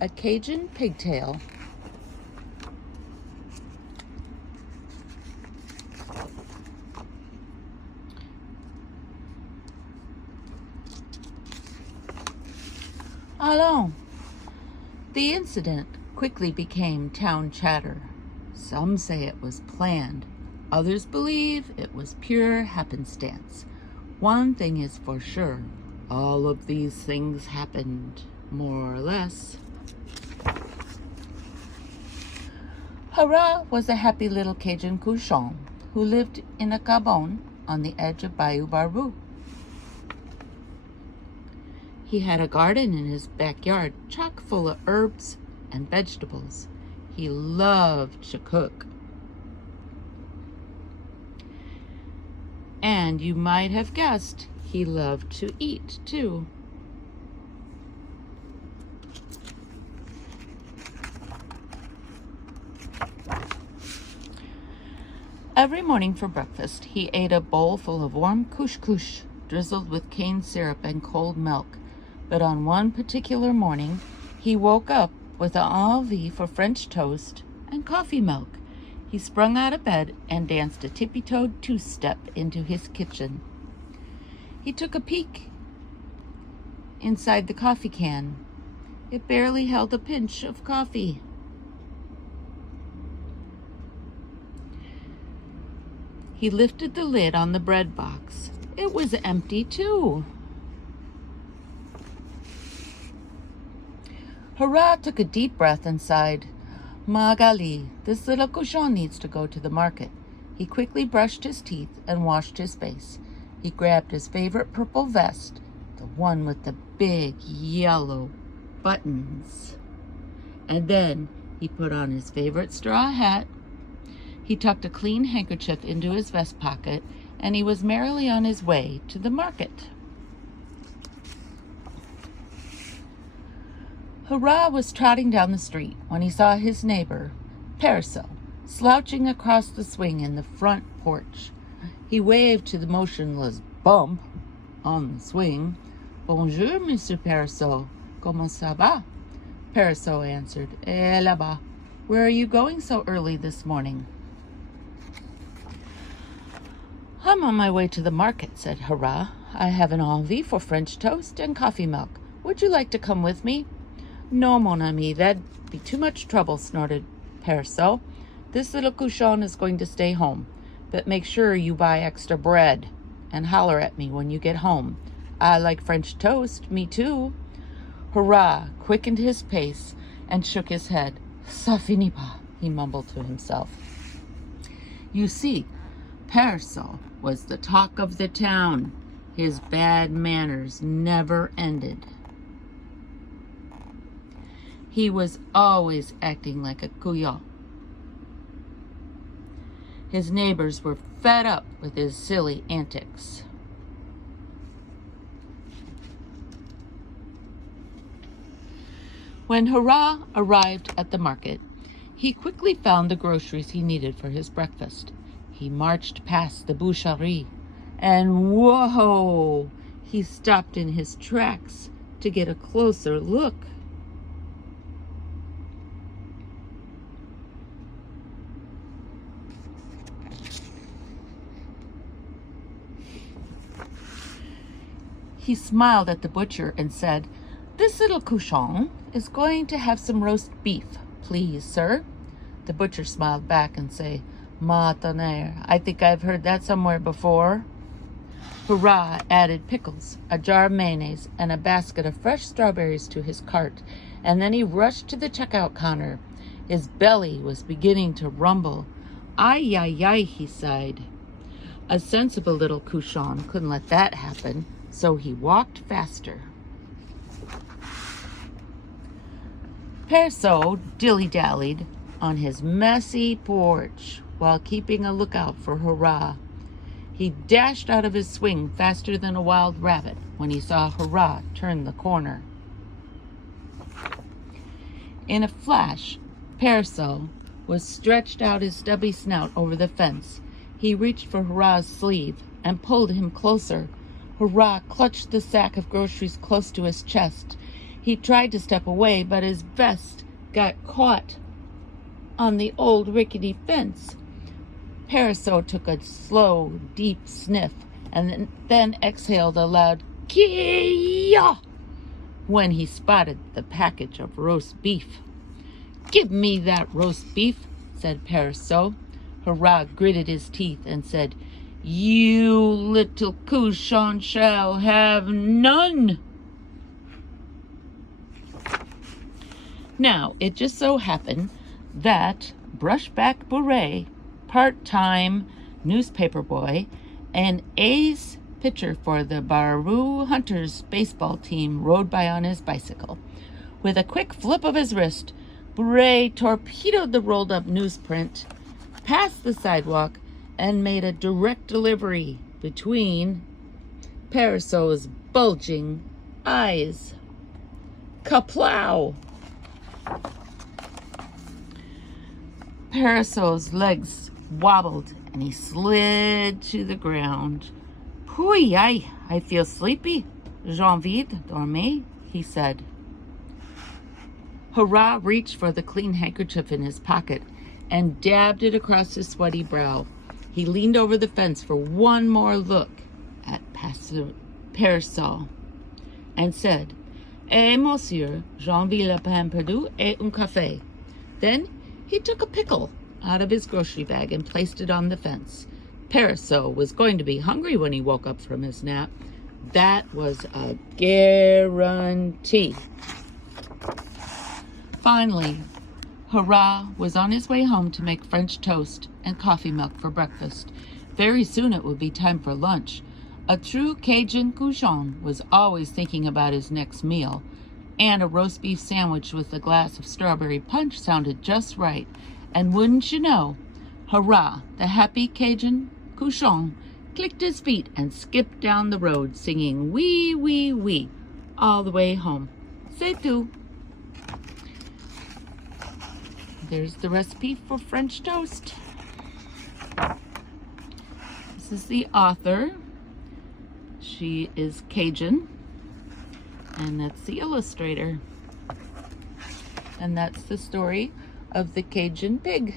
A Cajun Pig Tale. Allons! The incident quickly became town chatter. Some say it was planned. Others believe it was pure happenstance. One thing is for sure. All of these things happened, more or less. Hurrah was a happy little Cajun cochon who lived in a cabane on the edge of Bayou Barbu. He had a garden in his backyard chock full of herbs and vegetables. He loved to cook. And you might have guessed he loved to eat too. Every morning for breakfast, he ate a bowl full of warm couscous drizzled with cane syrup and cold milk. But on one particular morning, he woke up with an envie for French toast and coffee milk. He sprung out of bed and danced a tippy-toed two-step into his kitchen. He took a peek inside the coffee can. It barely held a pinch of coffee. He lifted the lid on the bread box. It was empty too. Hurrah took a deep breath and sighed. Magali, this little cochon needs to go to the market. He quickly brushed his teeth and washed his face. He grabbed his favorite purple vest, the one with the big yellow buttons. And then he put on his favorite straw hat. He tucked a clean handkerchief into his vest pocket, and he was merrily on his way to the market. Hurrah was trotting down the street when he saw his neighbor, Parasol, slouching across the swing in the front porch. He waved to the motionless Bump on the swing. Bonjour, Monsieur Parasol. Comment ça va? Parasol answered, là-bas. Where are you going so early this morning? I'm on my way to the market, said Hurrah. I have an envie for French toast and coffee milk. Would you like to come with me? No, mon ami, that'd be too much trouble, snorted Parasol. This little cochon is going to stay home, but make sure you buy extra bread and holler at me when you get home. I like French toast, me too. Hurrah quickened his pace and shook his head. Ça finit pas, he mumbled to himself. You see, Parasol was the talk of the town. His bad manners never ended. He was always acting like a couillon. His neighbors were fed up with his silly antics. When Hurrah arrived at the market, he quickly found the groceries he needed for his breakfast. He marched past the boucherie, and whoa! He stopped in his tracks to get a closer look. He smiled at the butcher and said, This little cochon is going to have some roast beef, please, sir. The butcher smiled back and said, Ma tonnerre, I think I've heard that somewhere before. Hurrah added pickles, a jar of mayonnaise, and a basket of fresh strawberries to his cart, and then he rushed to the checkout counter. His belly was beginning to rumble. Ay, ay, ay, he sighed. A sensible little cochon couldn't let that happen, so he walked faster. Parasol dilly-dallied on his messy porch while keeping a lookout for Hurrah. He dashed out of his swing faster than a wild rabbit when he saw Hurrah turn the corner. In a flash, Parasol was stretched out his stubby snout over the fence. He reached for Hurrah's sleeve and pulled him closer. Hurrah clutched the sack of groceries close to his chest. He tried to step away, but his vest got caught on the old rickety fence. Parasol took a slow, deep sniff and then exhaled a loud "Kia!" when he spotted the package of roast beef. "Give me that roast beef," said Parasol. Hurrah gritted his teeth and said, "You little cochon shall have none." Now, it just so happened that Brushback Beret, part-time newspaper boy, and ace pitcher for the Barroo Hunters baseball team rode by on his bicycle. With a quick flip of his wrist, Beret torpedoed the rolled-up newsprint past the sidewalk and made a direct delivery between Parasol's bulging eyes. Kaplow! Parasol's legs wobbled and he slid to the ground. "Pooey, I feel sleepy. J'ai envie de dormir," he said. Hurrah reached for the clean handkerchief in his pocket and dabbed it across his sweaty brow. He leaned over the fence for one more look at Parasol and said, "Eh, monsieur, j'envie le pain perdu et un café." Then he took a pickle out of his grocery bag and placed it on the fence. Parasol was going to be hungry when he woke up from his nap. That was a guarantee. Finally, Hurrah was on his way home to make French toast and coffee milk for breakfast. Very soon it would be time for lunch. A true Cajun cochon was always thinking about his next meal, and a roast beef sandwich with a glass of strawberry punch sounded just right. And wouldn't you know, Hurrah, the happy Cajun cochon, clicked his feet and skipped down the road singing "Wee, wee, wee" all the way home. C'est tout. There's the recipe for French toast. This is the author. She is Cajun. And that's the illustrator. And that's the story of the Cajun pig.